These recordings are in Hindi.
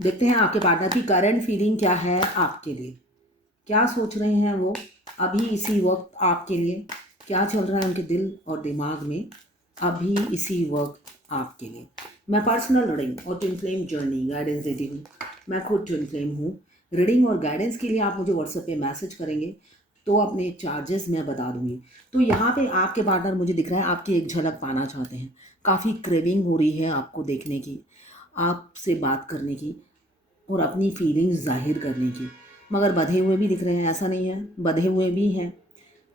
देखते हैं आपके पार्टनर की करंट फीलिंग क्या है आपके लिए, क्या सोच रहे हैं वो अभी इसी वक्त आपके लिए, क्या चल रहा है उनके दिल और दिमाग में अभी इसी वक्त आपके लिए। मैं पर्सनल रीडिंग और ट्विन फ्लेम जर्नी गाइडेंस देती हूँ। मैं खुद ट्विन फ्लेम हूँ। रीडिंग और गाइडेंस के लिए आप मुझे व्हाट्सएप पे मैसेज करेंगे तो अपने चार्जेस मैं बता दूंगी। तो यहाँ पे आपके पार्टनर मुझे दिख रहा है आपकी एक झलक पाना चाहते हैं, काफ़ी क्रेविंग हो रही है आपको देखने की, आपसे बात करने की और अपनी फीलिंग्स जाहिर करने की। मगर बंधे हुए भी दिख रहे हैं, ऐसा नहीं है, बंधे हुए भी हैं।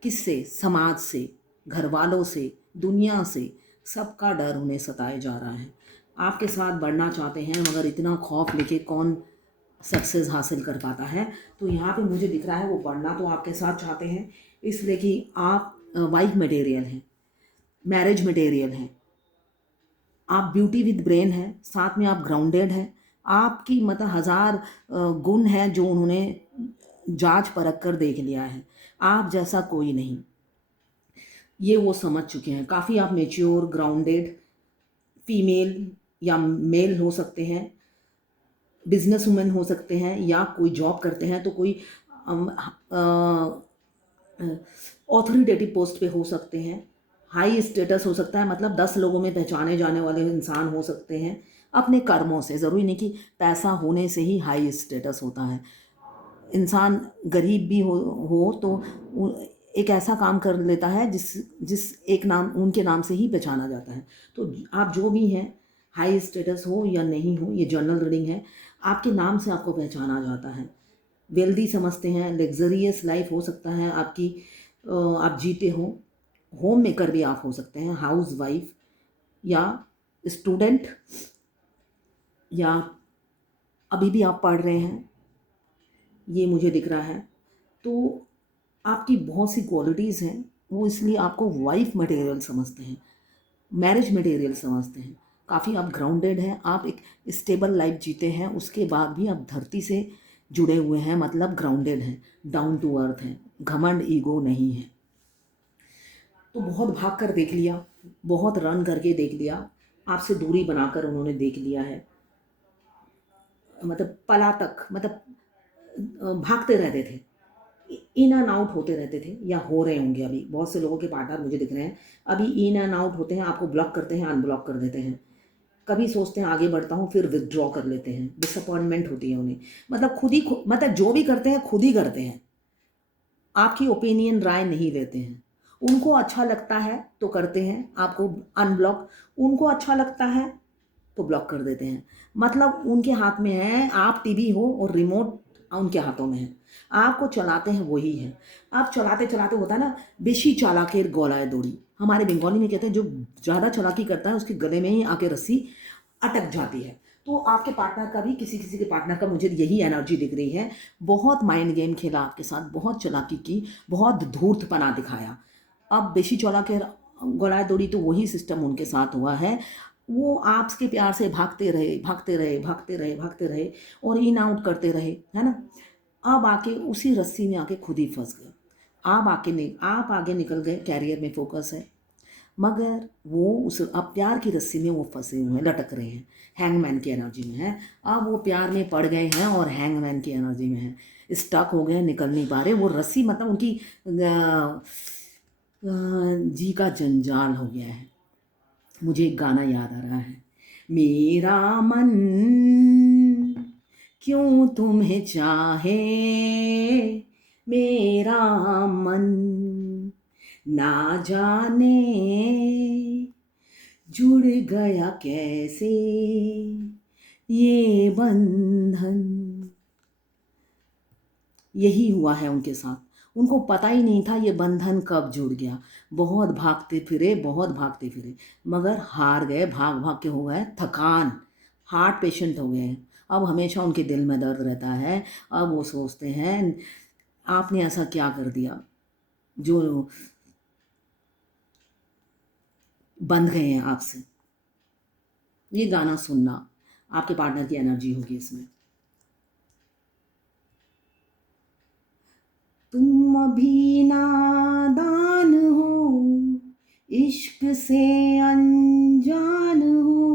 किससे? समाज से, घर वालों से, दुनिया से। सबका डर उन्हें सताए जा रहा है। आपके साथ बढ़ना चाहते हैं मगर इतना खौफ लेके कौन सक्सेस हासिल कर पाता है। तो यहाँ पे मुझे दिख रहा है वो बढ़ना तो आपके साथ चाहते हैं, इसलिए कि आप वाइफ मटेरियल हैं, मैरिज मटेरियल हैं, आप ब्यूटी विद ब्रेन हैं, साथ में आप ग्राउंडेड हैं। आपकी मतलब हज़ार गुण हैं जो उन्होंने जांच परख कर देख लिया है। आप जैसा कोई नहीं, ये वो समझ चुके हैं। काफ़ी आप मेच्योर ग्राउंडेड फीमेल या मेल हो सकते हैं, बिजनेस वुमेन हो सकते हैं, या कोई जॉब करते हैं तो कोई ऑथोरिटेटिव पोस्ट पे हो सकते हैं, हाई स्टेटस हो सकता है, मतलब 10 लोगों में पहचाने जाने वाले इंसान हो सकते हैं अपने कर्मों से। ज़रूरी नहीं कि पैसा होने से ही हाई स्टेटस होता है। इंसान गरीब भी हो तो एक ऐसा काम कर लेता है जिस जिस एक नाम उनके नाम से ही पहचाना जाता है। तो आप जो भी हैं, हाई स्टेटस हो या नहीं हो, ये जनरल रीडिंग है, आपके नाम से आपको पहचाना जाता है। वेल्दी समझते हैं, लग्जरियस लाइफ हो सकता है आपकी, आप जीते हो। होम मेकर भी आप हो सकते हैं, हाउस वाइफ या स्टूडेंट, या अभी भी आप पढ़ रहे हैं, ये मुझे दिख रहा है। तो आपकी बहुत सी क्वालिटीज़ हैं, वो इसलिए आपको वाइफ मटेरियल समझते हैं, मैरिज मटेरियल समझते हैं। काफ़ी आप ग्राउंडेड हैं, आप एक स्टेबल लाइफ जीते हैं, उसके बाद भी आप धरती से जुड़े हुए हैं, मतलब ग्राउंडेड हैं, डाउन टू अर्थ हैं, घमंड ईगो नहीं है। तो बहुत भाग कर देख लिया, बहुत रन करके देख लिया, आपसे दूरी बनाकर उन्होंने देख लिया है। मतलब पलातक, मतलब भागते रहते थे, इन एंड आउट होते रहते थे, या हो रहे होंगे। अभी बहुत से लोगों के पार्टनर मुझे दिख रहे हैं अभी इन एंड आउट होते हैं, आपको ब्लॉक करते हैं, अनब्लॉक कर देते हैं। कभी सोचते हैं आगे बढ़ता हूँ, फिर विदड्रॉ कर लेते हैं, डिसअपॉइंटमेंट होती है उन्हें। मतलब मतलब जो भी करते हैं खुद ही करते हैं, आपकी ओपिनियन राय नहीं लेते हैं। उनको अच्छा लगता है तो करते हैं, आपको अनब्लॉक। उनको अच्छा लगता है तो ब्लॉक कर देते हैं। मतलब उनके हाथ में है, आप टीवी हो और रिमोट उनके हाथों में है, आपको चलाते हैं वही है। आप चलाते चलाते होता है ना, बेशी चालाकेर गलाए दौड़ी, हमारे बंगाली में कहते हैं जो ज़्यादा चालाकी करता है उसके गले में ही आके रस्सी अटक जाती है। तो आपके पार्टनर का भी, किसी किसी के पार्टनर का मुझे यही एनर्जी दिख रही है। बहुत माइंड गेम खेला आपके साथ, बहुत चालाकी की, बहुत धूर्तपना दिखाया। अब बेशी चालाकेर गलाए दौड़ी तो वही सिस्टम उनके साथ हुआ है। वो आपके प्यार से भागते रहे, भागते रहे, भागते रहे, भागते रहे और इन आउट करते रहे, है ना। अब आके उसी रस्सी में आके खुद ही फंस गए। आप आगे निकल गए, कैरियर में फोकस है, मगर वो उस अब प्यार की रस्सी में वो फंसे हुए हैं, लटक रहे हैं, हैंगमैन की एनर्जी में है। अब वो प्यार में पड़ गए हैं और हैंगमैन की एनर्जी में है, स्टक हो गए, निकल नहीं पा रहे। वो रस्सी मतलब उनकी जी का जंजाल हो गया है। मुझे एक गाना याद आ रहा है, मेरा मन क्यों तुम्हें चाहे, मेरा मन ना जाने जुड़ गया कैसे ये बंधन। यही हुआ है उनके साथ, उनको पता ही नहीं था ये बंधन कब जुड़ गया। बहुत भागते फिरे, बहुत भागते फिरे, मगर हार गए, भाग भाग के हो गए थकान, हार्ट पेशेंट हो गए हैं। अब हमेशा उनके दिल में दर्द रहता है। अब वो सोचते हैं आपने ऐसा क्या कर दिया जो बंध गए हैं आपसे। ये गाना सुनना, आपके पार्टनर की एनर्जी होगी इसमें। तुम अभी नादान हो, इश्क से अनजान हो,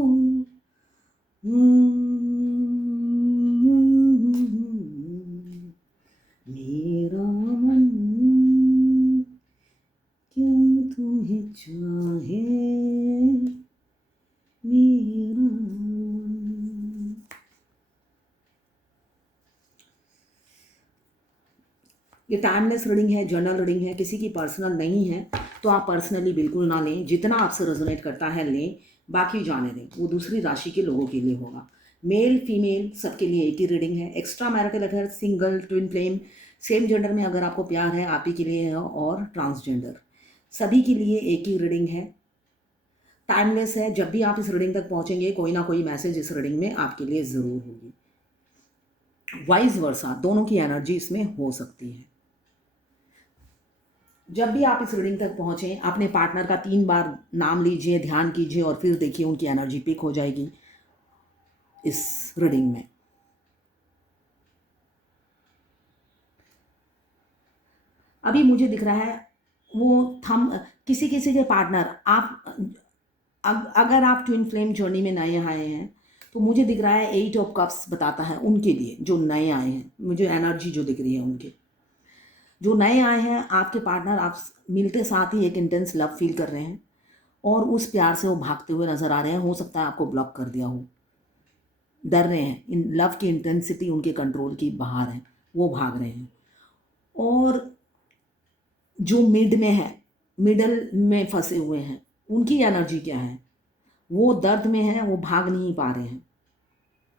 चाहे मेरा। ये टाइमलेस रीडिंग है, जर्नल रीडिंग है, किसी की पर्सनल नहीं है, तो आप पर्सनली बिल्कुल ना लें। जितना आपसे रेजोनेट करता है लें, बाकी जाने दें, वो दूसरी राशि के लोगों के लिए होगा। मेल फीमेल सबके लिए एक ही रीडिंग है। Extra marital affair, single, twin flame, same gender में अगर आपको प्यार है, आप ही के लिए है, और ट्रांसजेंडर, सभी के लिए एक ही रीडिंग है। टाइमलेस है। जब भी आप इस रीडिंग तक पहुंचेंगे, कोई ना कोई मैसेज इस रीडिंग में आपके लिए ज़रूर होगी। वाइस वर्सा, दोनों की एनर्जी इसमें हो सकती है। जब भी आप इस रीडिंग तक पहुंचे, अपने पार्टनर का 3 बार नाम लीजिए, ध्यान कीजिए, और फिर देखिए उनकी एनर्जी पिक हो जाएगी इस रीडिंग में। अभी मुझे दिख रहा है वो किसी किसी के पार्टनर, आप अगर आप ट्विन फ्लेम जर्नी में नए आए हैं, तो मुझे दिख रहा है 8 ऑफ कप्स बताता है उनके लिए जो नए आए हैं। मुझे एनर्जी जो दिख रही है उनके जो नए आए हैं, आपके पार्टनर आप मिलते साथ ही एक इंटेंस लव फील कर रहे हैं, और उस प्यार से वो भागते हुए नजर आ रहे हैं। हो सकता है आपको ब्लॉक कर दिया हो, डर रहे हैं, इन लव की इंटेंसिटी उनके कंट्रोल की बाहर है, वो भाग रहे हैं। और जो मिड में है, मिडल में फंसे हुए हैं, उनकी एनर्जी क्या है? वो दर्द में है, वो भाग नहीं पा रहे हैं,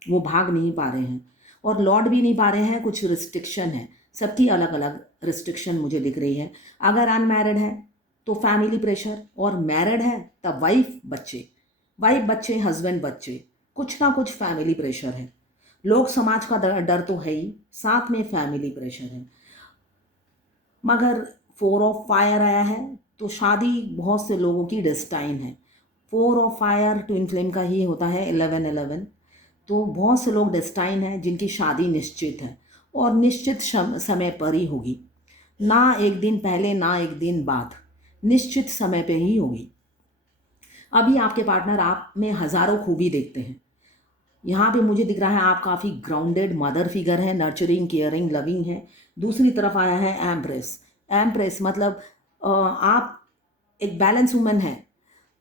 वो भाग नहीं पा रहे हैं, और लौट भी नहीं पा रहे हैं। कुछ रिस्ट्रिक्शन है, सबकी अलग अलग रिस्ट्रिक्शन मुझे दिख रही है। अगर अनमैरिड है तो फैमिली प्रेशर, और मैरिड है तब वाइफ बच्चे, हस्बैंड बच्चे, कुछ ना कुछ फैमिली प्रेशर है। लोग समाज का डर तो है ही, साथ में फैमिली प्रेशर है। मगर 4 ऑफ फायर आया है, तो शादी बहुत से लोगों की डेस्टाइन है। 4 ऑफ फायर ट्विन फ्लेम का ही होता है, 11-11। तो बहुत से लोग डेस्टाइन हैं जिनकी शादी निश्चित है, और निश्चित समय पर ही होगी, ना एक दिन पहले ना एक दिन बाद, निश्चित समय पे ही होगी। अभी आपके पार्टनर आप में हजारों खूबी देखते हैं। यहाँ पे मुझे दिख रहा है आप काफ़ी ग्राउंडेड मदर फिगर है, नर्चरिंग, केयरिंग, लविंग है। दूसरी तरफ आया है एम्प्रेस। एम्प्रेस मतलब आप एक बैलेंस वुमन है,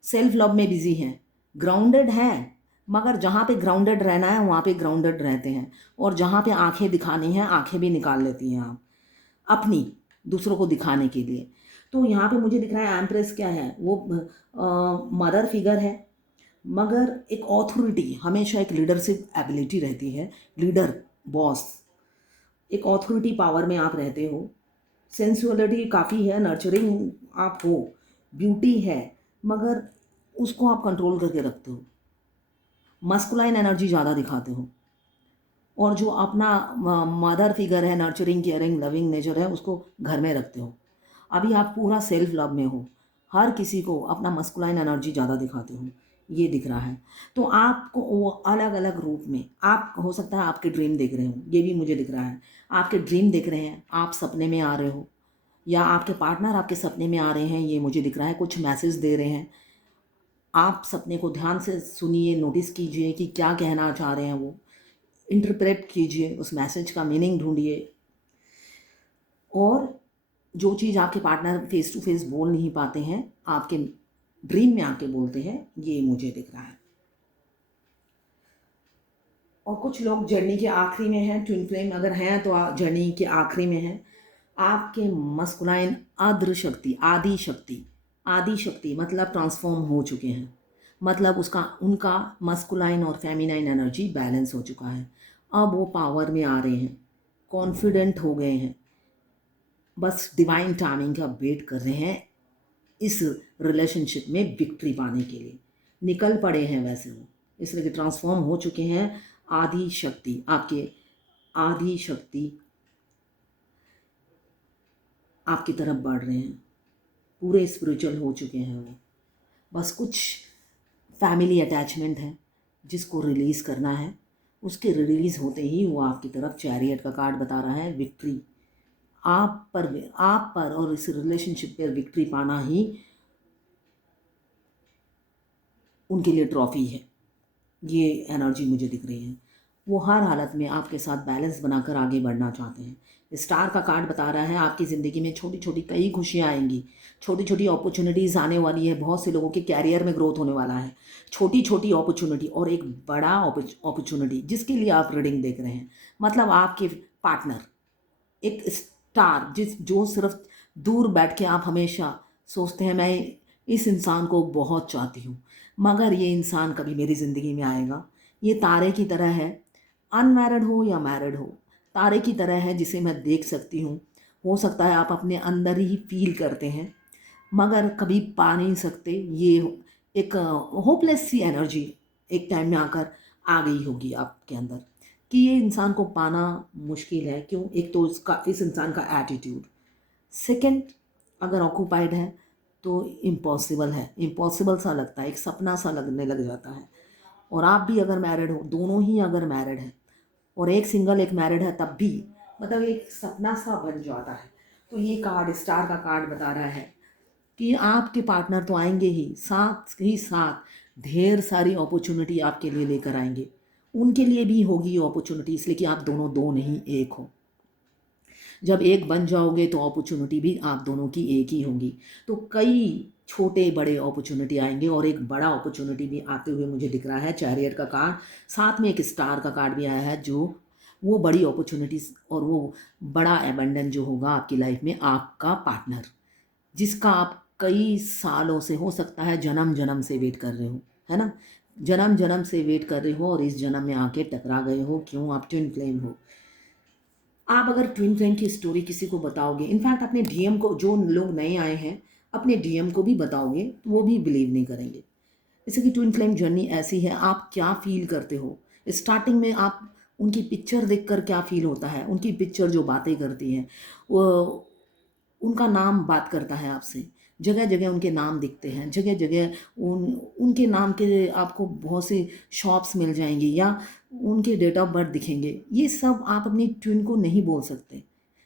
सेल्फ लव में बिजी हैं, ग्राउंडेड है, मगर जहाँ पे ग्राउंडेड रहना है वहाँ पे ग्राउंडेड रहते हैं, और जहाँ पे आंखें दिखानी हैं आंखें भी निकाल लेती हैं आप अपनी, दूसरों को दिखाने के लिए। तो यहाँ पे मुझे दिख रहा है एम्प्रेस क्या है, वो मदर फिगर है, मगर एक ऑथोरिटी, हमेशा एक लीडरशिप एबिलिटी रहती है, लीडर, बॉस, एक ऑथोरिटी पावर में आप रहते हो। सेंसुअलिटी काफ़ी है, नर्चरिंग आप हो, ब्यूटी है, मगर उसको आप कंट्रोल करके रखते हो। मस्कुलाइन एनर्जी ज़्यादा दिखाते हो, और जो अपना मदर फिगर है, नर्चरिंग, केयरिंग, लविंग नेचर है, उसको घर में रखते हो। अभी आप पूरा सेल्फ लव में हो, हर किसी को अपना मस्कुलाइन एनर्जी ज़्यादा दिखाते हो, ये दिख रहा है। तो आपको वो अलग अलग रूप में, आप हो सकता है आपके ड्रीम देख रहे हो, ये भी मुझे दिख रहा है। आपके ड्रीम देख रहे हैं, आप सपने में आ रहे हो, या आपके पार्टनर आपके सपने में आ रहे हैं, ये मुझे दिख रहा है। कुछ मैसेज दे रहे हैं, आप सपने को ध्यान से सुनिए, नोटिस कीजिए कि क्या कहना चाह रहे हैं वो, इंटरप्रेट कीजिए, उस मैसेज का मीनिंग ढूंढिए। और जो चीज़ आपके पार्टनर फेस टू फेस बोल नहीं पाते हैं, आपके ड्रीम में आके बोलते हैं, ये मुझे दिख रहा है। और कुछ लोग जर्नी के आखिरी में हैं, ट्विन फ्लेम अगर हैं तो जर्नी के आखिरी में हैं। आपके मस्कुलाइन आदि शक्ति मतलब ट्रांसफॉर्म हो चुके हैं, मतलब उनका मस्कुलाइन और फेमिनाइन एनर्जी बैलेंस हो चुका है। अब वो पावर में आ रहे हैं, कॉन्फिडेंट हो गए हैं, बस डिवाइन टाइमिंग का वेट कर रहे हैं इस रिलेशनशिप में विक्ट्री पाने के लिए। निकल पड़े हैं वैसे वो, इसलिए कि ट्रांसफॉर्म हो चुके हैं। आदि शक्ति आपकी तरफ बढ़ रहे हैं, पूरे स्पिरिचुअल हो चुके हैं वो। बस कुछ फैमिली अटैचमेंट है जिसको रिलीज़ करना है, उसके रिलीज़ होते ही वो आपकी तरफ, चैरियट का कार्ड बता रहा है, विक्ट्री आप पर और इस रिलेशनशिप पर विक्ट्री पाना ही उनके लिए ट्रॉफी है। ये एनर्जी मुझे दिख रही है। वो हर हालत में आपके साथ बैलेंस बनाकर आगे बढ़ना चाहते हैं। स्टार का कार्ड बता रहा है आपकी ज़िंदगी में छोटी छोटी कई खुशियाँ आएंगी, छोटी छोटी अपॉर्चुनिटीज़ आने वाली है, बहुत से लोगों के कैरियर में ग्रोथ होने वाला है। छोटी छोटी अपॉर्चुनिटी और एक बड़ा अपॉर्चुनिटी जिसके लिए आप रीडिंग देख रहे हैं, मतलब आपके पार्टनर, एक स्टार जो सिर्फ दूर बैठ के आप हमेशा सोचते हैं मैं इस इंसान को बहुत चाहती हूँ, मगर ये इंसान कभी मेरी ज़िंदगी में आएगा। ये तारे की तरह है, अनमैरिड हो या मैरिड हो, तारे की तरह है जिसे मैं देख सकती हूँ। हो सकता है आप अपने अंदर ही फील करते हैं मगर कभी पा नहीं सकते। ये एक होपलेस सी एनर्जी एक टाइम में आकर आ गई होगी आपके अंदर कि ये इंसान को पाना मुश्किल है। क्यों? एक तो इस इंसान का एटीट्यूड, सेकंड अगर ऑक्यूपाइड है तो इम्पॉसिबल है, इम्पॉसिबल सा लगता है, एक सपना सा लगने लग जाता है। और आप भी अगर मैरिड हो, दोनों ही अगर मैरिड है और एक सिंगल एक मैरिड है, तब भी मतलब एक सपना सा बन जाता है। तो ये कार्ड, स्टार का कार्ड बता रहा है कि आपके पार्टनर तो आएंगे ही साथ ढेर सारी अपॉर्चुनिटी आपके लिए लेकर आएंगे। उनके लिए भी होगी अपॉर्चुनिटी, इसलिए कि आप दोनों दो नहीं एक हो। जब एक बन जाओगे तो अपॉर्चुनिटी भी आप दोनों की एक ही होगी। तो कई छोटे बड़े अपॉर्चुनिटी आएंगे और एक बड़ा अपॉर्चुनिटी भी आते हुए मुझे दिख रहा है। चैरियट का कार्ड, साथ में एक स्टार का कार्ड भी आया है, जो वो बड़ी अपॉर्चुनिटीज़ और वो बड़ा एबंडेंस जो होगा आपकी लाइफ में, आपका पार्टनर जिसका आप कई सालों से, हो सकता है जन्म जन्म से वेट कर रहे हो, है ना, जन्म जन्म से वेट कर रहे हो और इस जन्म में आके टकरा गए हो। क्यों? आप ट्विन फ्लेम हो। आप अगर ट्विन फ्लेम की स्टोरी किसी को बताओगे, इनफैक्ट अपने डीएम को, जो लोग नए आए हैं अपने डीएम को भी बताओगे तो वो भी बिलीव नहीं करेंगे। जैसे कि ट्विन फ्लेम जर्नी ऐसी है, आप क्या फील करते हो स्टार्टिंग में, आप उनकी पिक्चर देखकर क्या फील होता है, उनकी पिक्चर जो बातें करती है, वो उनका नाम बात करता है आपसे, जगह जगह उनके नाम दिखते हैं, जगह जगह उनके नाम के आपको बहुत सी शॉप्स मिल जाएंगी या उनके डेट ऑफ बर्थ दिखेंगे। ये सब आप अपनी ट्विन को नहीं बोल सकते।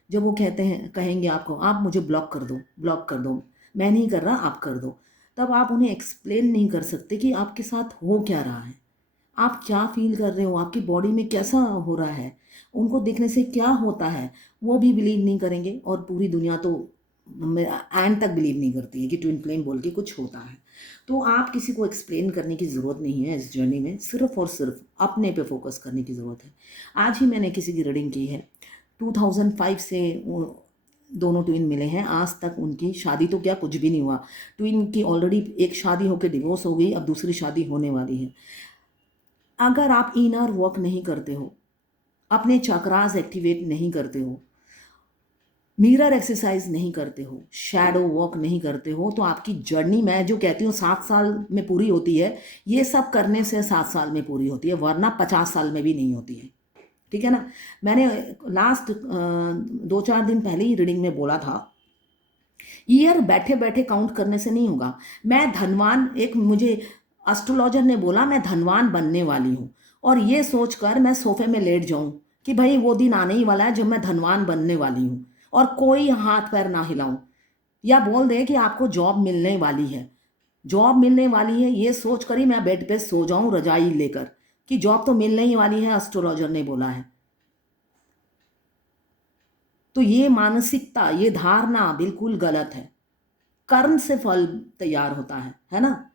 जब वो कहते हैं, कहेंगे आपको आप मुझे ब्लॉक कर दो, ब्लॉक कर दो, मैं नहीं कर रहा आप कर दो, तब आप उन्हें एक्सप्लेन नहीं कर सकते कि आपके साथ हो क्या रहा है, आप क्या फील कर रहे हो, आपकी बॉडी में कैसा हो रहा है, उनको देखने से क्या होता है। वो भी बिलीव नहीं करेंगे और पूरी दुनिया तो एंड तक बिलीव नहीं करती है कि ट्विन फ्लेम बोल के कुछ होता है। तो आप किसी को एक्सप्लेन करने की ज़रूरत नहीं है इस जर्नी में, सिर्फ और सिर्फ अपने पे फोकस करने की ज़रूरत है। आज ही मैंने किसी की रीडिंग की है, 2005 से दोनों ट्विन मिले हैं, आज तक उनकी शादी तो क्या कुछ भी नहीं हुआ। ट्विन की ऑलरेडी एक शादी होकर डिवोर्स हो गई, अब दूसरी शादी होने वाली है। अगर आप इनर वर्क नहीं करते हो, अपने चक्रास एक्टिवेट नहीं करते हो, मिरर एक्सरसाइज नहीं करते हो, शैडो वर्क नहीं करते हो, तो आपकी जर्नी, मैं जो कहती हूँ 7 साल में पूरी होती है, ये सब करने से 7 साल में पूरी होती है, वरना 50 साल में भी नहीं होती है। ठीक है ना। मैंने लास्ट 2-4 दिन पहले ही रीडिंग में बोला था, ईयर बैठे बैठे काउंट करने से नहीं होगा। मैं धनवान, एक मुझे एस्ट्रोलॉजर ने बोला मैं धनवान बनने वाली हूँ, और ये सोचकर मैं सोफे में लेट जाऊं कि भाई वो दिन आने ही वाला है जब मैं धनवान बनने वाली हूँ, और कोई हाथ पैर ना हिलाऊं, या बोल दे कि आपको जॉब मिलने वाली है, जॉब मिलने वाली है, ये सोच कर ही मैं बेड पे सो जाऊं रजाई लेकर कि जॉब तो मिलने ही वाली है, एस्ट्रोलॉजर ने बोला है। तो ये मानसिकता, ये धारणा बिल्कुल गलत है। कर्म से फल तैयार होता है ना,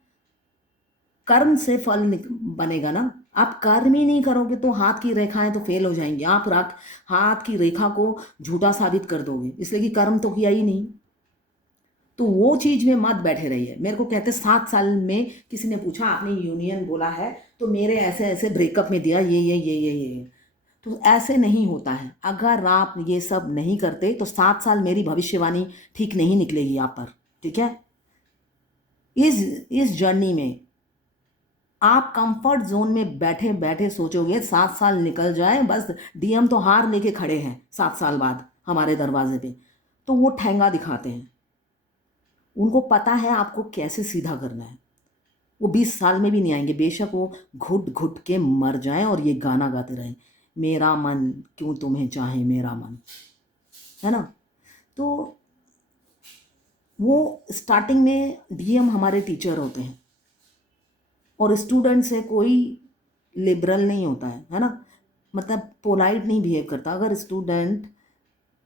कर्म से फल बनेगा ना। आप कर्म ही नहीं करोगे तो हाथ की रेखाएं तो फेल हो जाएंगी, आप हाथ की रेखा को झूठा साबित कर दोगे, इसलिए कि कर्म तो किया ही नहीं। तो वो चीज में मत बैठे रहिए। मेरे को कहते 7 साल में किसी ने पूछा आपने यूनियन बोला है तो मेरे ऐसे ऐसे ब्रेकअप में दिया ये। तो ऐसे नहीं होता है। अगर आप ये सब नहीं करते तो 7 साल मेरी भविष्यवाणी ठीक नहीं निकलेगी आप पर। ठीक है। इस जर्नी में आप कंफर्ट जोन में बैठे बैठे सोचोगे 7 साल निकल जाए, बस डीएम तो हार लेके खड़े हैं 7 साल बाद हमारे दरवाजे पे, तो वो ठेंगा दिखाते हैं। उनको पता है आपको कैसे सीधा करना है। वो 20 साल में भी नहीं आएंगे, बेशक वो घुट घुट के मर जाएं और ये गाना गाते रहें, मेरा मन क्यों तुम्हें चाहे मेरा मन, है ना। तो वो स्टार्टिंग में डीएम हमारे टीचर होते हैं और स्टूडेंट से कोई लिबरल नहीं होता है ना। मतलब पोलाइट नहीं बिहेव करता। अगर स्टूडेंट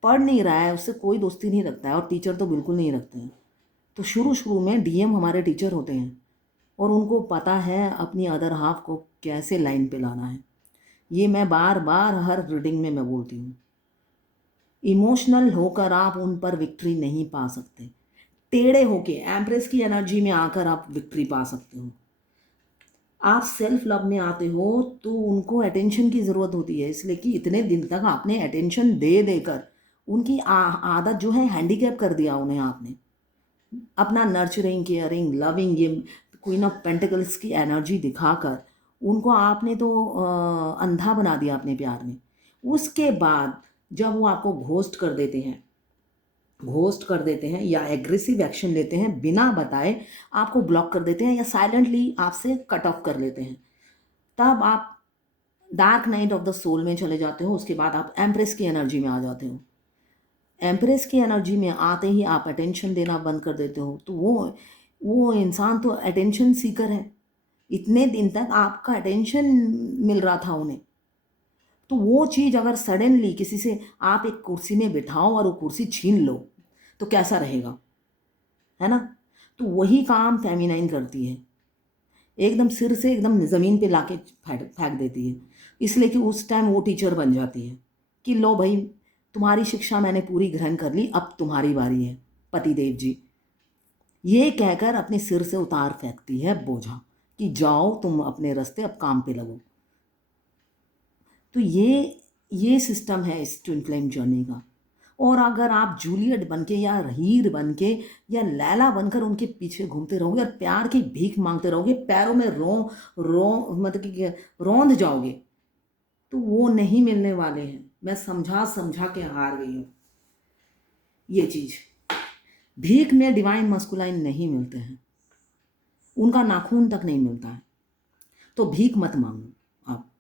पढ़ नहीं रहा है, उससे कोई दोस्ती नहीं रखता है, और टीचर तो बिल्कुल नहीं रखते हैं। तो शुरू शुरू में डीएम हमारे टीचर होते हैं, और उनको पता है अपनी अदर हाफ को कैसे लाइन पे लाना है। ये मैं बार बार हर रीडिंग में मैं बोलती हूँ। इमोशनल होकर आप उन पर विक्ट्री नहीं पा सकते। टेढ़े होके एम्प्रेस की एनर्जी में आकर आप विक्ट्री पा सकते हो। आप सेल्फ लव में आते हो तो उनको अटेंशन की ज़रूरत होती है, इसलिए कि इतने दिन तक आपने अटेंशन दे देकर उनकी आदत जो है हैंडीकैप कर दिया उन्हें आपने। अपना नर्चरिंग, केयरिंग, लविंग, ये क्वीन ऑफ पेंटिकल्स की एनर्जी दिखाकर उनको आपने तो अंधा बना दिया अपने प्यार में। उसके बाद जब वो आपको घोस्ट कर देते हैं या एग्रेसिव एक्शन लेते हैं, बिना बताए आपको ब्लॉक कर देते हैं या साइलेंटली आपसे कट ऑफ कर लेते हैं, तब आप dark night of the soul में चले जाते हो। उसके बाद आप एम्प्रेस की एनर्जी में आ जाते हो। एम्प्रेस की एनर्जी में आते ही आप अटेंशन देना बंद कर देते हो। तो वो इंसान तो अटेंशन सीकर है। इतने दिन तक आपका अटेंशन मिल रहा था उन्हें, तो वो चीज़ अगर सडनली किसी से आप एक कुर्सी में बिठाओ और वो कुर्सी छीन लो तो कैसा रहेगा, है ना। तो वही काम फेमिनाइन करती है, एकदम सिर से एकदम ज़मीन पे लाके फेंक फेंक देती है। इसलिए कि उस टाइम वो टीचर बन जाती है कि लो भाई, तुम्हारी शिक्षा मैंने पूरी ग्रहण कर ली, अब तुम्हारी बारी है पतिदेव जी। ये कहकर अपने सिर से उतार फेंकती है बोझा कि जाओ तुम अपने रास्ते, अब काम पे लगो। तो ये सिस्टम है इस ट्विन फ्लेम जर्नी का। और अगर आप जूलियट बनके या हीर बनके या लैला बनकर उनके पीछे घूमते रहोगे और प्यार की भीख मांगते रहोगे, पैरों में रो मतलब कि रौंद जाओगे, तो वो नहीं मिलने वाले हैं। मैं समझा समझा के हार गई हूँ ये चीज़। भीख में डिवाइन मस्कुलाइन नहीं मिलते हैं, उनका नाखून तक नहीं मिलता है। तो भीख मत मांगो। आप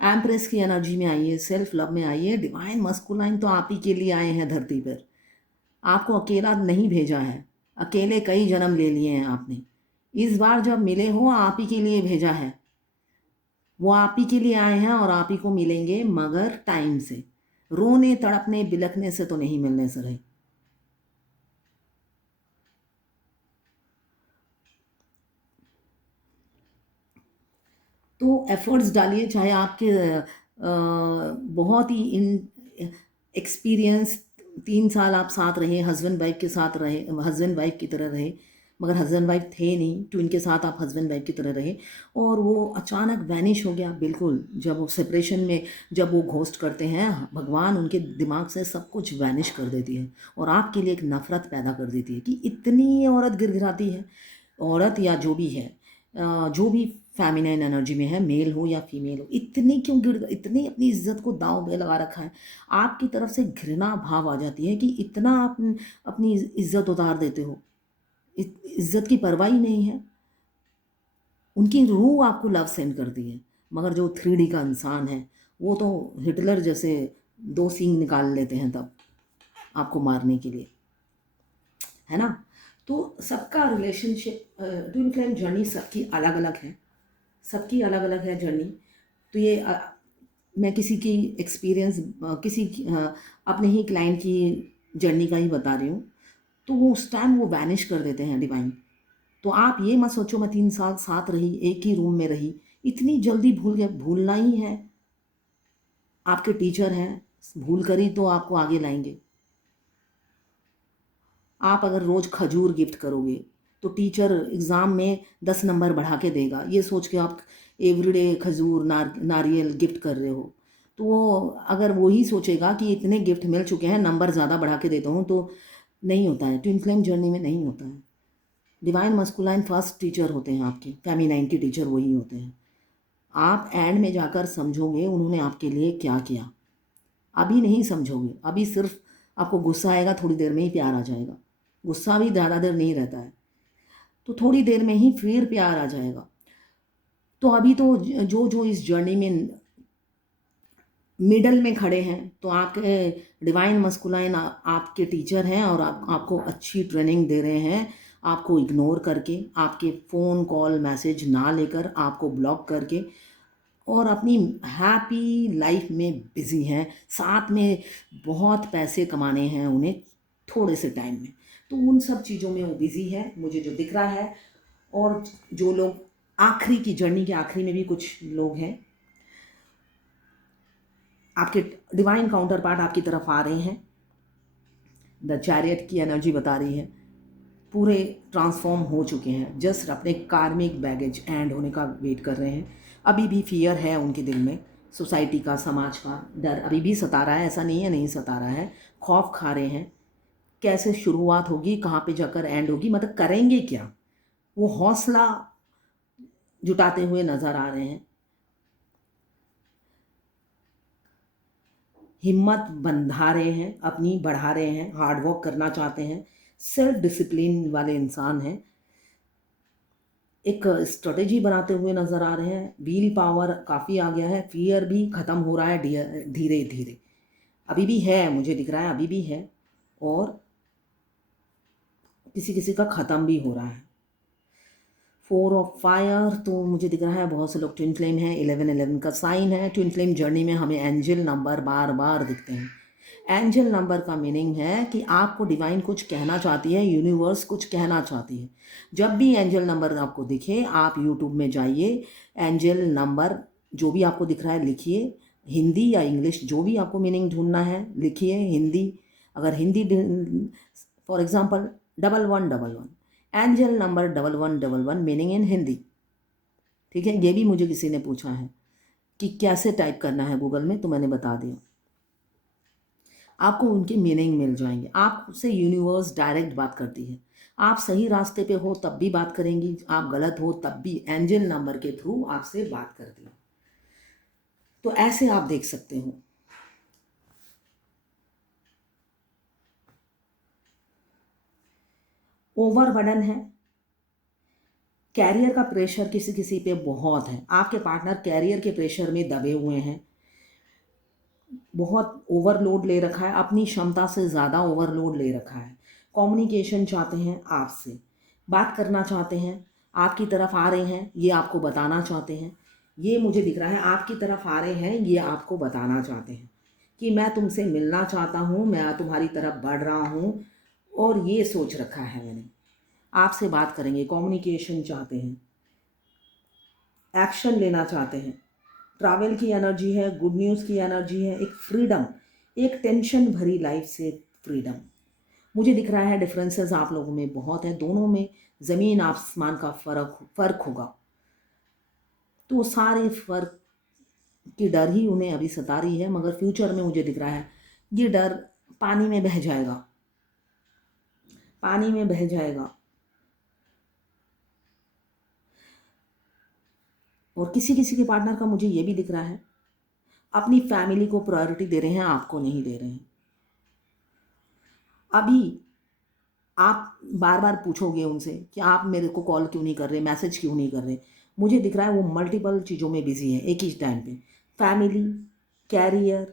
एम्प्रेस की एनर्जी में आइए, सेल्फ लव में आइए। डिवाइन मस्कुलाइन तो आप ही के लिए आए हैं धरती पर, आपको अकेला नहीं भेजा है। अकेले कई जन्म ले लिए हैं आपने, इस बार जब मिले हो आप ही के लिए भेजा है। वो आप ही के लिए आए हैं और आप ही को मिलेंगे, मगर टाइम से। रोने तड़पने बिलखने से तो नहीं मिलने से रहे। तो एफर्ट्स डालिए, चाहे आपके बहुत ही इन एक्सपीरियंस 3 साल आप साथ रहे, हस्बैंड वाइफ के साथ रहे, हस्बैंड वाइफ की तरह रहे, मगर हस्बैंड वाइफ थे नहीं, ट्विन के साथ आप हस्बैंड वाइफ की तरह रहे, और वो अचानक वैनिश हो गया बिल्कुल। जब वो सेपरेशन में जब वो घोस्ट करते हैं, भगवान उनके दिमाग से सब कुछ वैनिश कर देती है और आपके लिए एक नफ़रत पैदा कर देती है कि इतनी औरत गिड़गिड़ाती है। औरत या जो भी है, जो भी फेमिनाइन एनर्जी में है, मेल हो या फीमेल हो, इतनी क्यों इतनी अपनी इज्जत को दांव में लगा रखा है। आपकी तरफ से घृणा भाव आ जाती है कि इतना आप अपनी इज्जत उतार देते हो, इज्जत की परवाह ही नहीं है। उनकी रूह आपको लव सेंड करती है, मगर जो 3D का इंसान है वो तो हिटलर जैसे 2 सींग निकाल लेते हैं तब आपको मारने के लिए, है ना। तो सबका रिलेशनशिप, ट्विन फ्लेम जर्नी सबकी अलग अलग है, सबकी अलग अलग है जर्नी। तो ये मैं किसी की एक्सपीरियंस, अपने ही क्लाइंट की जर्नी का ही बता रही हूँ। तो वो उस टाइम वो वैनिश कर देते हैं डिवाइन। तो आप ये मत सोचो मैं 3 साल साथ रही, एक ही रूम में रही, इतनी जल्दी भूल गए। भूलना ही है, आपके टीचर हैं, भूल कर ही तो आपको आगे लाएंगे। आप अगर रोज़ खजूर गिफ्ट करोगे तो टीचर एग्ज़ाम में 10 नंबर बढ़ा के देगा, ये सोच के आप एवरीडे खजूर नारियल गिफ्ट कर रहे हो। तो वो अगर वो ही सोचेगा कि इतने गिफ्ट मिल चुके हैं, नंबर ज़्यादा बढ़ा के देता हूँ, तो नहीं होता है। ट्विन फ्लेम जर्नी में नहीं होता है। डिवाइन मस्कुलाइन फर्स्ट टीचर होते हैं आपके, फेमिनाइन के टीचर वही होते हैं। आप एंड में जाकर समझोगे उन्होंने आपके लिए क्या किया। अभी नहीं समझोगे, अभी सिर्फ आपको गुस्सा आएगा, थोड़ी देर में ही प्यार आ जाएगा। गुस्सा भी ज़्यादा देर नहीं रहता है, तो थोड़ी देर में ही फिर प्यार आ जाएगा। तो अभी तो जो जो इस जर्नी में मिडल में खड़े हैं, तो आपके डिवाइन मस्कुलाइन आपके टीचर हैं और आपको अच्छी ट्रेनिंग दे रहे हैं। आपको इग्नोर करके, आपके फ़ोन कॉल मैसेज ना लेकर, आपको ब्लॉक करके, और अपनी हैप्पी लाइफ में बिज़ी हैं, साथ में बहुत पैसे कमाने हैं उन्हें थोड़े से टाइम में। तो उन सब चीज़ों में वो बिज़ी है, मुझे जो दिख रहा है। और जो लोग आखिरी की जर्नी के आखिरी में भी कुछ लोग हैं, आपके डिवाइन काउंटर पार्ट आपकी तरफ आ रहे हैं। द चैरियट की एनर्जी बता रही है पूरे ट्रांसफॉर्म हो चुके हैं, जस्ट अपने कार्मिक बैगेज एंड होने का वेट कर रहे हैं। अभी भी फियर है उनके दिल में, सोसाइटी का, समाज का डर अभी भी सता रहा है, ऐसा नहीं है नहीं सता रहा है। खौफ खा रहे हैं, कैसे शुरुआत होगी, कहाँ पे जाकर एंड होगी, मतलब करेंगे क्या। वो हौसला जुटाते हुए नज़र आ रहे हैं, हिम्मत बंधा रहे हैं, अपनी बढ़ा रहे हैं, हार्ड वर्क करना चाहते हैं, सेल्फ डिसिप्लिन वाले इंसान हैं, एक स्ट्रेटेजी बनाते हुए नज़र आ रहे हैं। व्हील पावर काफ़ी आ गया है, फियर भी ख़त्म हो रहा है धीरे धीरे। अभी भी है, मुझे दिख रहा है अभी भी है, और किसी किसी का ख़त्म भी हो रहा है। 4 ऑफ फायर तो मुझे दिख रहा है बहुत से लोग ट्विन फ्लेम हैं, 11 का साइन है। ट्विन फ्लेम जर्नी में हमें एंजल नंबर बार बार दिखते हैं। एंजल नंबर का मीनिंग है कि आपको डिवाइन कुछ कहना चाहती है, यूनिवर्स कुछ कहना चाहती है। जब भी एंजल नंबर आपको दिखे, आप यूट्यूब में जाइए, एंजल नंबर जो भी आपको दिख रहा है लिखिए, हिंदी या इंग्लिश जो भी आपको मीनिंग ढूंढना है लिखिए। हिंदी, अगर Hindi for example 1111, angel number 1111 meaning in Hindi. ठीक है, ये भी मुझे किसी ने पूछा है कि कैसे टाइप करना है गूगल में, तो मैंने बता दिया। आपको उनके मीनिंग मिल जाएंगे। आपसे यूनिवर्स डायरेक्ट बात करती है। आप सही रास्ते पे हो तब भी बात करेंगी, आप गलत हो तब भी एंजल नंबर के थ्रू आपसे बात करती है। तो ऐसे आप देख सकते हो। ओवरबर्डन है, कैरियर का प्रेशर किसी किसी पे बहुत है। आपके पार्टनर कैरियर के प्रेशर में दबे हुए हैं, बहुत ओवरलोड ले रखा है, अपनी क्षमता से ज़्यादा ओवरलोड ले रखा है। कम्युनिकेशन चाहते हैं आपसे, बात करना चाहते हैं, आपकी तरफ आ रहे हैं, ये आपको बताना चाहते हैं। ये मुझे दिख रहा है आपकी तरफ आ रहे हैं, ये आपको बताना चाहते हैं कि मैं तुमसे मिलना चाहता हूँ, मैं तुम्हारी तरफ बढ़ रहा हूँ, और ये सोच रखा है मैंने। आपसे बात करेंगे, कम्युनिकेशन चाहते हैं, एक्शन लेना चाहते हैं। ट्रैवल की एनर्जी है, गुड न्यूज़ की एनर्जी है, एक फ्रीडम, एक टेंशन भरी लाइफ से फ्रीडम। मुझे दिख रहा है डिफरेंसेस आप लोगों में बहुत है, दोनों में ज़मीन आसमान का फ़र्क होगा। तो वो सारे फ़र्क की डर ही उन्हें अभी सता रही है, मगर फ्यूचर में मुझे दिख रहा है ये डर पानी में बह जाएगा, पानी में बह जाएगा। और किसी किसी के पार्टनर का मुझे ये भी दिख रहा है अपनी फैमिली को प्रायोरिटी दे रहे हैं, आपको नहीं दे रहे हैं। अभी आप बार बार पूछोगे उनसे कि आप मेरे को कॉल क्यों नहीं कर रहे, मैसेज क्यों नहीं कर रहे। मुझे दिख रहा है वो मल्टीपल चीज़ों में बिजी है एक ही टाइम पे। फैमिली, कैरियर,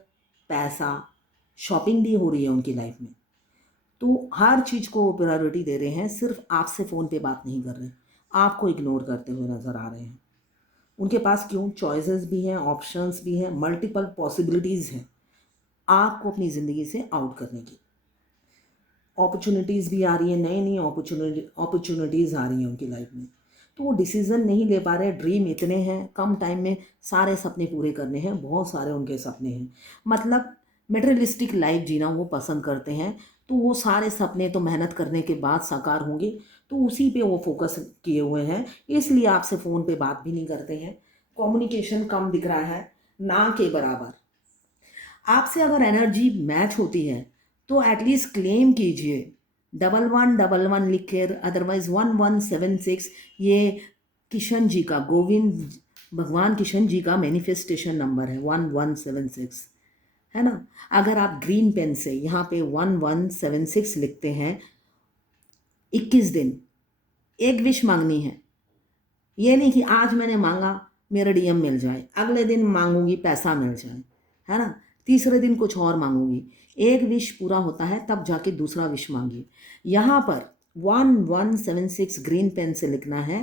पैसा, शॉपिंग भी हो रही है उनकी लाइफ में। तो हर चीज़ को प्रायोरिटी दे रहे हैं, सिर्फ आपसे फ़ोन पे बात नहीं कर रहे, आपको इग्नोर करते हुए नज़र आ रहे हैं। उनके पास क्यों चॉइसेस भी हैं, ऑप्शंस भी हैं, मल्टीपल पॉसिबिलिटीज़ हैं आपको अपनी ज़िंदगी से आउट करने की। अपॉर्चुनिटीज़ भी आ रही हैं, नई नई अपॉर्चुनिटीज़ आ रही हैं उनकी लाइफ में। तो वो डिसीज़न नहीं ले पा रहे, ड्रीम इतने हैं, कम टाइम में सारे सपने पूरे करने हैं, बहुत सारे उनके सपने हैं। मतलब मटेरियलिस्टिक लाइफ जीना वो पसंद करते हैं, तो वो सारे सपने तो मेहनत करने के बाद साकार होंगे, तो उसी पे वो फोकस किए हुए हैं, इसलिए आपसे फ़ोन पे बात भी नहीं करते हैं। कम्युनिकेशन कम दिख रहा है, ना के बराबर। आपसे अगर एनर्जी मैच होती है तो एटलीस्ट क्लेम कीजिए 1111 लिख कर, अदरवाइज 1176। ये किशन जी का, गोविंद भगवान किशन जी का मैनिफेस्टेशन नंबर है 1176, है ना। अगर आप ग्रीन पेन से यहाँ पे 1176 लिखते हैं, 21 दिन एक विश मांगनी है। ये नहीं कि आज मैंने मांगा मेरा डीएम मिल जाए, अगले दिन मांगूंगी पैसा मिल जाए, है ना, तीसरे दिन कुछ और मांगूंगी। एक विश पूरा होता है तब जाके दूसरा विश मांगिए। यहाँ पर 1176 ग्रीन पेन से लिखना है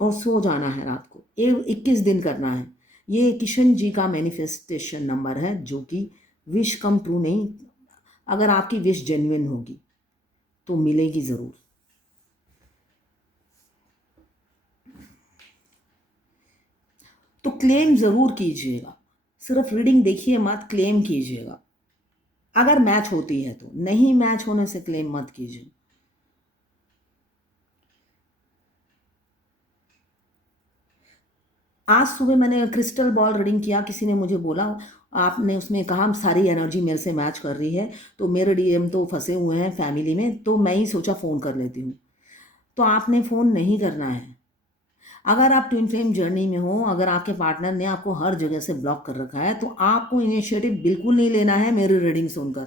और सो जाना है रात को। 21 दिन करना है। ये किशन जी का मैनिफेस्टेशन नंबर है, जो कि विश कम ट्रू नहीं, अगर आपकी विश जेन्युइन होगी तो मिलेगी ज़रूर। तो क्लेम ज़रूर कीजिएगा, सिर्फ रीडिंग देखिए मत, क्लेम कीजिएगा अगर मैच होती है तो, नहीं मैच होने से क्लेम मत कीजिए। आज सुबह मैंने क्रिस्टल बॉल रीडिंग किया, किसी ने मुझे बोला, आपने उसमें कहा सारी एनर्जी मेरे से मैच कर रही है, तो मेरे डीएम तो फंसे हुए हैं फैमिली में, तो मैं ही सोचा फ़ोन कर लेती हूँ। तो आपने फ़ोन नहीं करना है। अगर आप ट्विन फ्लेम जर्नी में हो, अगर आपके पार्टनर ने आपको हर जगह से ब्लॉक कर रखा है, तो आपको इनिशिएटिव बिल्कुल नहीं लेना है मेरी रीडिंग सुनकर।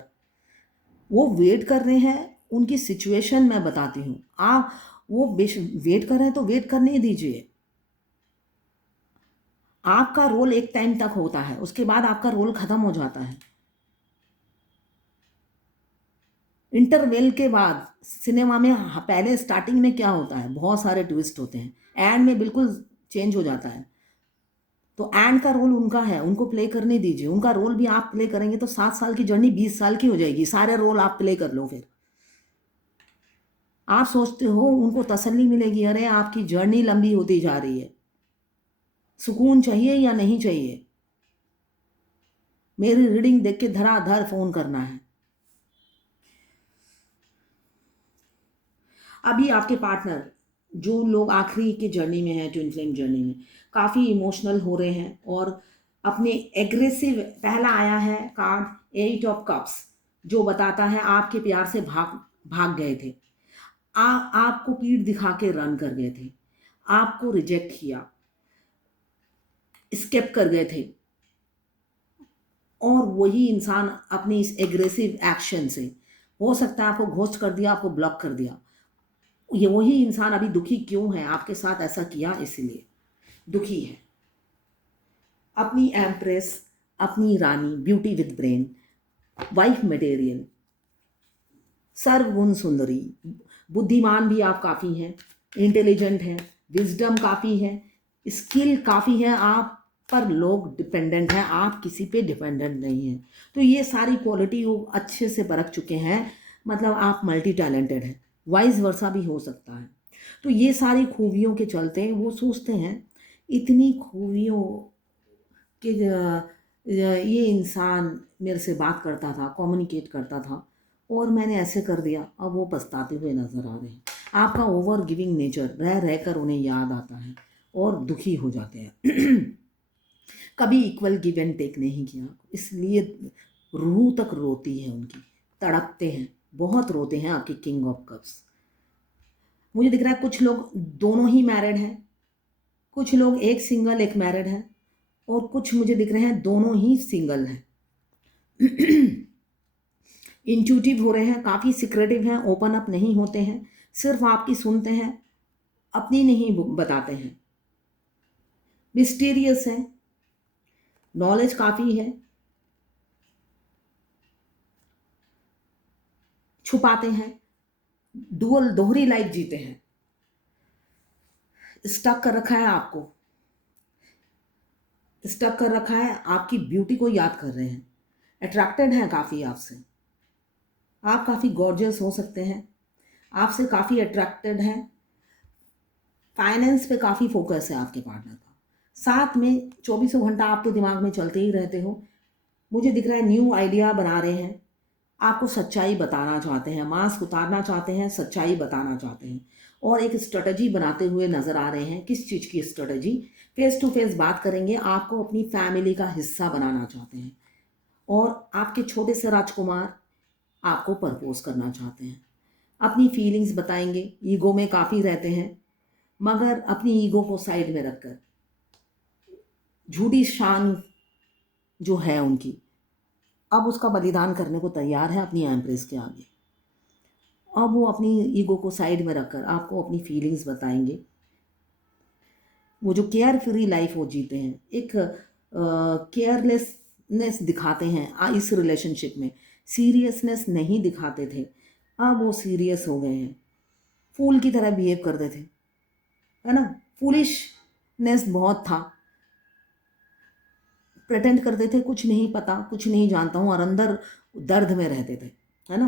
वो वेट कर रहे हैं, उनकी सिचुएशन मैं बताती हूँ। आप वो वेट कर रहे हैं तो वेट करने दीजिए। आपका रोल एक टाइम तक होता है, उसके बाद आपका रोल ख़त्म हो जाता है। इंटरवेल के बाद सिनेमा में पहले स्टार्टिंग में क्या होता है, बहुत सारे ट्विस्ट होते हैं, एंड में बिल्कुल चेंज हो जाता है। तो एंड का रोल उनका है, उनको प्ले करने दीजिए। उनका रोल भी आप प्ले करेंगे तो 7 साल की जर्नी 20 साल की हो जाएगी। सारे रोल आप प्ले कर लो। फिर आप सोचते हो उनको तसल्ली मिलेगी, अरे आपकी जर्नी लंबी होती जा रही है, सुकून चाहिए या नहीं चाहिए। मेरी रीडिंग देख के धड़ाधड़ फ़ोन करना है। अभी आपके पार्टनर, जो लोग आखिरी की जर्नी में हैं, ट्विन फ्लेम जर्नी में, काफ़ी इमोशनल हो रहे हैं और अपने एग्रेसिव, पहला आया है कार्ड 8 ऑफ कप्स, जो बताता है आपके प्यार से भाग भाग गए थे। आपको पीठ दिखा के रन कर गए थे, आपको रिजेक्ट किया, स्केप कर गए थे, और वही इंसान अपनी इस एग्रेसिव एक्शन से, हो सकता है आपको घोस्ट कर दिया, आपको ब्लॉक कर दिया, ये वही इंसान अभी दुखी क्यों है, आपके साथ ऐसा किया इसलिए दुखी है। अपनी एम्प्रेस, अपनी रानी, beauty with brain, wife material, सर्वगुण सुंदरी, बुद्धिमान भी आप काफ़ी हैं, इंटेलिजेंट हैं, विजडम काफ़ी है, स्किल काफ़ी है, आप पर लोग डिपेंडेंट हैं, आप किसी पे डिपेंडेंट नहीं हैं। तो ये सारी क्वालिटी वो अच्छे से परख चुके हैं, मतलब आप मल्टी टैलेंटेड हैं, वाइस वर्सा भी हो सकता है। तो ये सारी खूबियों के चलते वो सोचते हैं, इतनी खूबियों कि ये इंसान मेरे से बात करता था, कम्युनिकेट करता था, और मैंने ऐसे कर दिया, अब वो पछताते हुए नज़र आ रहे हैं। आपका ओवर गिविंग नेचर रह रह कर उन्हें याद आता है और दुखी हो जाते हैं। कभी इक्वल गिव एंड टेक नहीं किया, इसलिए रूह तक रोती है उनकी, तड़पते हैं, बहुत रोते हैं आपके किंग ऑफ कप्स। मुझे दिख रहा है कुछ लोग दोनों ही मैरिड हैं, कुछ लोग एक सिंगल एक मैरिड है, और कुछ मुझे दिख रहे हैं दोनों ही सिंगल हैं। इंट्यूटिव हो रहे हैं, काफ़ी सिक्रेटिव हैं, ओपन अप नहीं होते हैं, सिर्फ आपकी सुनते हैं, अपनी नहीं बताते हैं, मिस्टीरियस हैं, नॉलेज काफ़ी है, छुपाते हैं, दोहरी लाइफ जीते हैं, स्टक कर रखा है आपको, स्टक कर रखा है, आपकी ब्यूटी को याद कर रहे हैं, अट्रैक्टेड हैं काफ़ी आपसे, आप काफ़ी गॉर्जियस हो सकते हैं, आपसे काफ़ी अट्रैक्टेड हैं, फाइनेंस पे काफ़ी फोकस है आपके पार्टनर का, साथ में 24 घंटा आप तो दिमाग में चलते ही रहते हो। मुझे दिख रहा है न्यू आइडिया बना रहे हैं, आपको सच्चाई बताना चाहते हैं, मास्क उतारना चाहते हैं, सच्चाई बताना चाहते हैं, और एक स्ट्रेटजी बनाते हुए नज़र आ रहे हैं। किस चीज़ की स्ट्रेटजी? फेस टू फेस बात करेंगे, आपको अपनी फैमिली का हिस्सा बनाना चाहते हैं, और आपके छोटे से राजकुमार आपको प्रपोज करना चाहते हैं, अपनी फीलिंग्स बताएंगे, ईगो में काफ़ी रहते हैं, मगर अपनी ईगो को साइड में रखकर, झूठी शान जो है उनकी, अब उसका बलिदान करने को तैयार है अपनी एम्प्रेस के आगे। अब वो अपनी ईगो को साइड में रखकर आपको अपनी फीलिंग्स बताएंगे। वो जो केयर फ्री लाइफ वो जीते हैं, एक केयरलेसनेस दिखाते हैं, इस रिलेशनशिप में सीरियसनेस नहीं दिखाते थे, अब वो सीरियस हो गए हैं, फूल की तरह बिहेव करते थे, है ना, फूलिशनेस बहुत था, प्रिटेंड करते थे कुछ नहीं पता, कुछ नहीं जानता हूँ, और अंदर दर्द में रहते थे, है ना।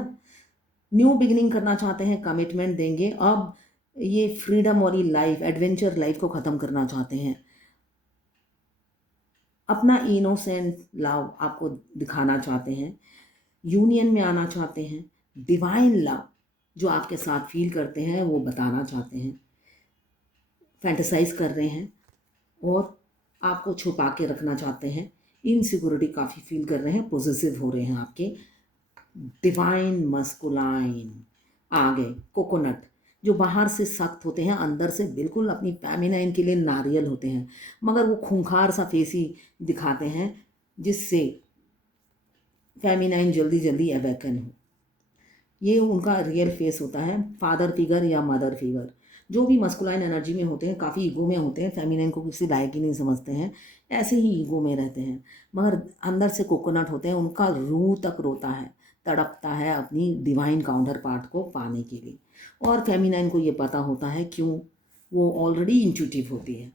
न्यू बिगिनिंग करना चाहते हैं, कमिटमेंट देंगे। अब ये फ्रीडम वाली लाइफ, एडवेंचर लाइफ को ख़त्म करना चाहते हैं। अपना इनोसेंट लव आपको दिखाना चाहते हैं, यूनियन में आना चाहते हैं, डिवाइन लव जो आपके साथ फील करते हैं वो बताना चाहते हैं, फैंटेसाइज कर रहे हैं और आपको छुपा के रखना चाहते हैं। इनसिक्योरिटी काफ़ी फील कर रहे हैं, पॉजिटिव हो रहे हैं आपके। डिवाइन मस्कुलाइन आ गए। कोकोनट जो बाहर से सख्त होते हैं, अंदर से बिल्कुल अपनी फेमिनाइन के लिए नारियल होते हैं, मगर वो खूंखार सा फेस ही दिखाते हैं जिससे फेमिनाइन जल्दी जल्दी अवेकन हो। ये उनका रियल फेस होता है। फादर फिगर या मदर फिगर जो भी मस्कुलाइन एनर्जी में होते हैं काफ़ी ईगो में होते हैं, फेमिनाइन को किसी लायक ही नहीं समझते हैं, ऐसे ही ईगो में रहते हैं, मगर अंदर से कोकोनट होते हैं। उनका रूह तक रोता है, तड़पता है अपनी डिवाइन काउंटर पार्ट को पाने के लिए। और फेमिनाइन को ये पता होता है, क्यों, वो ऑलरेडी इंट्यूटिव होती है।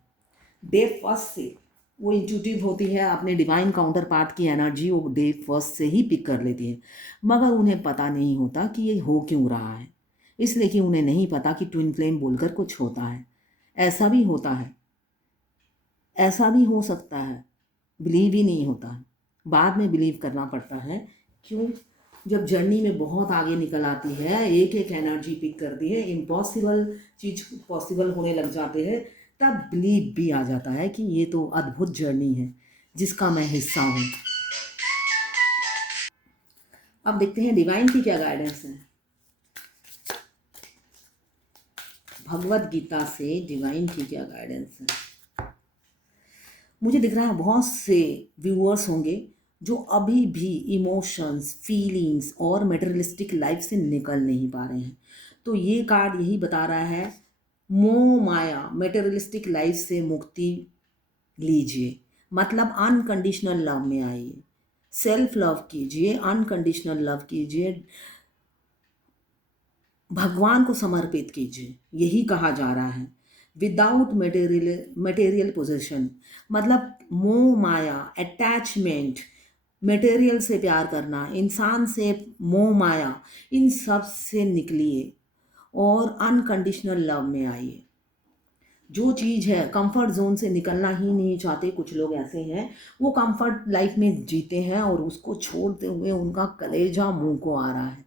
डे फर्स्ट से वो इंट्यूटिव होती है, अपने डिवाइन काउंटर पार्ट की एनर्जी वो डे फर्स्ट से ही पिक कर लेती है, मगर उन्हें पता नहीं होता कि ये हो क्यों रहा है। इसलिए कि उन्हें नहीं पता कि ट्विन फ्लेम बोलकर कुछ होता है। ऐसा भी होता है, ऐसा भी हो सकता है, बिलीव ही नहीं होता है, बाद में बिलीव करना पड़ता है। क्यों? जब जर्नी में बहुत आगे निकल आती है, एक एक एनर्जी पिक करती है, इम्पॉसिबल चीज़ पॉसिबल होने लग जाते हैं, तब बिलीव भी आ जाता है कि ये तो अद्भुत जर्नी है जिसका मैं हिस्सा हूँ। अब देखते हैं डिवाइन की क्या गाइडेंस है। भगवत गीता से डिवाइन की क्या गाइडेंस है। मुझे दिख रहा है बहुत से व्यूअर्स होंगे जो अभी भी इमोशंस, फीलिंग्स और मटेरियलिस्टिक लाइफ से निकल नहीं पा रहे हैं। तो ये कार्ड यही बता रहा है, मोह माया मटेरियलिस्टिक लाइफ से मुक्ति लीजिए, मतलब अनकंडीशनल लव में आइए, सेल्फ लव कीजिए, अनकंडीशनल लव कीजिए, भगवान को समर्पित कीजिए, यही कहा जा रहा है। विदाउट मटेरियल पोजेशन, मतलब मोह माया, अटैचमेंट, मटेरियल से प्यार करना, इंसान से मोह माया, इन सब से निकलिए और अनकंडीशनल लव में आइए। जो चीज़ है, कंफर्ट जोन से निकलना ही नहीं चाहते कुछ लोग ऐसे हैं, वो कंफर्ट लाइफ में जीते हैं और उसको छोड़ते हुए उनका कलेजा मुंह को आ रहा है।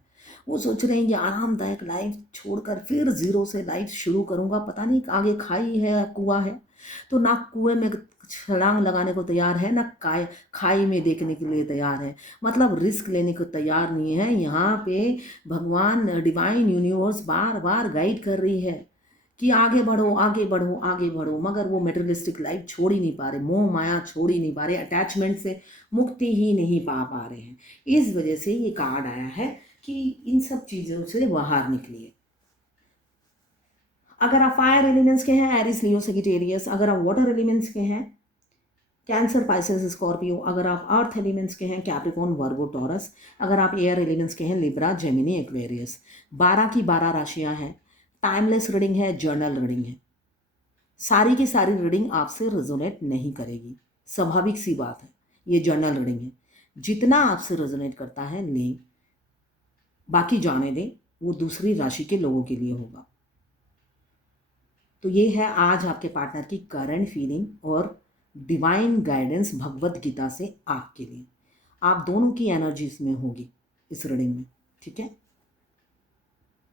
वो सोच रहे हैं ये आरामदायक लाइफ छोड़कर फिर ज़ीरो से लाइफ शुरू करूँगा, पता नहीं आगे खाई है या कुआं है। तो ना कुएं में छलांग लगाने को तैयार है, ना खाई में देखने के लिए तैयार है, मतलब रिस्क लेने को तैयार नहीं है। यहाँ पे भगवान, डिवाइन यूनिवर्स बार बार गाइड कर रही है कि आगे बढ़ो, आगे बढ़ो, आगे बढ़ो, मगर वो मटेरियलिस्टिक लाइफ छोड़ ही नहीं पा रहे, मोह माया छोड़ ही नहीं पा रहे, अटैचमेंट से मुक्ति ही नहीं पा रहे हैं। इस वजह से ये कार्ड आया है कि इन सब चीज़ों से बाहर निकलिए। अगर आप फायर एलिमेंट्स के हैं, एरिस, लियो, सेजिटेरियस। अगर आप वाटर एलिमेंट्स के हैं, कैंसर, पाइसेस, स्कॉर्पियो। अगर आप अर्थ एलिमेंट्स के हैं, कैप्रिकॉर्न, वर्गो, टॉरस। अगर आप एयर एलिमेंट्स के हैं, लिब्रा, जेमिनी, एक्वेरियस। 12 की 12 राशियां हैं। टाइमलेस रीडिंग है, जर्नल रीडिंग है। सारी की सारी रीडिंग आपसे रेजोनेट नहीं करेगी, स्वाभाविक सी बात है, ये जर्नल रीडिंग है। जितना आपसे रेजोनेट करता है लें, बाकी जाने दें, वो दूसरी राशि के लोगों के लिए होगा। तो ये है आज आपके पार्टनर की करंट फीलिंग और डिवाइन गाइडेंस भगवत गीता से आपके लिए। आप दोनों की एनर्जीज में होगी इस रीडिंग में, ठीक है।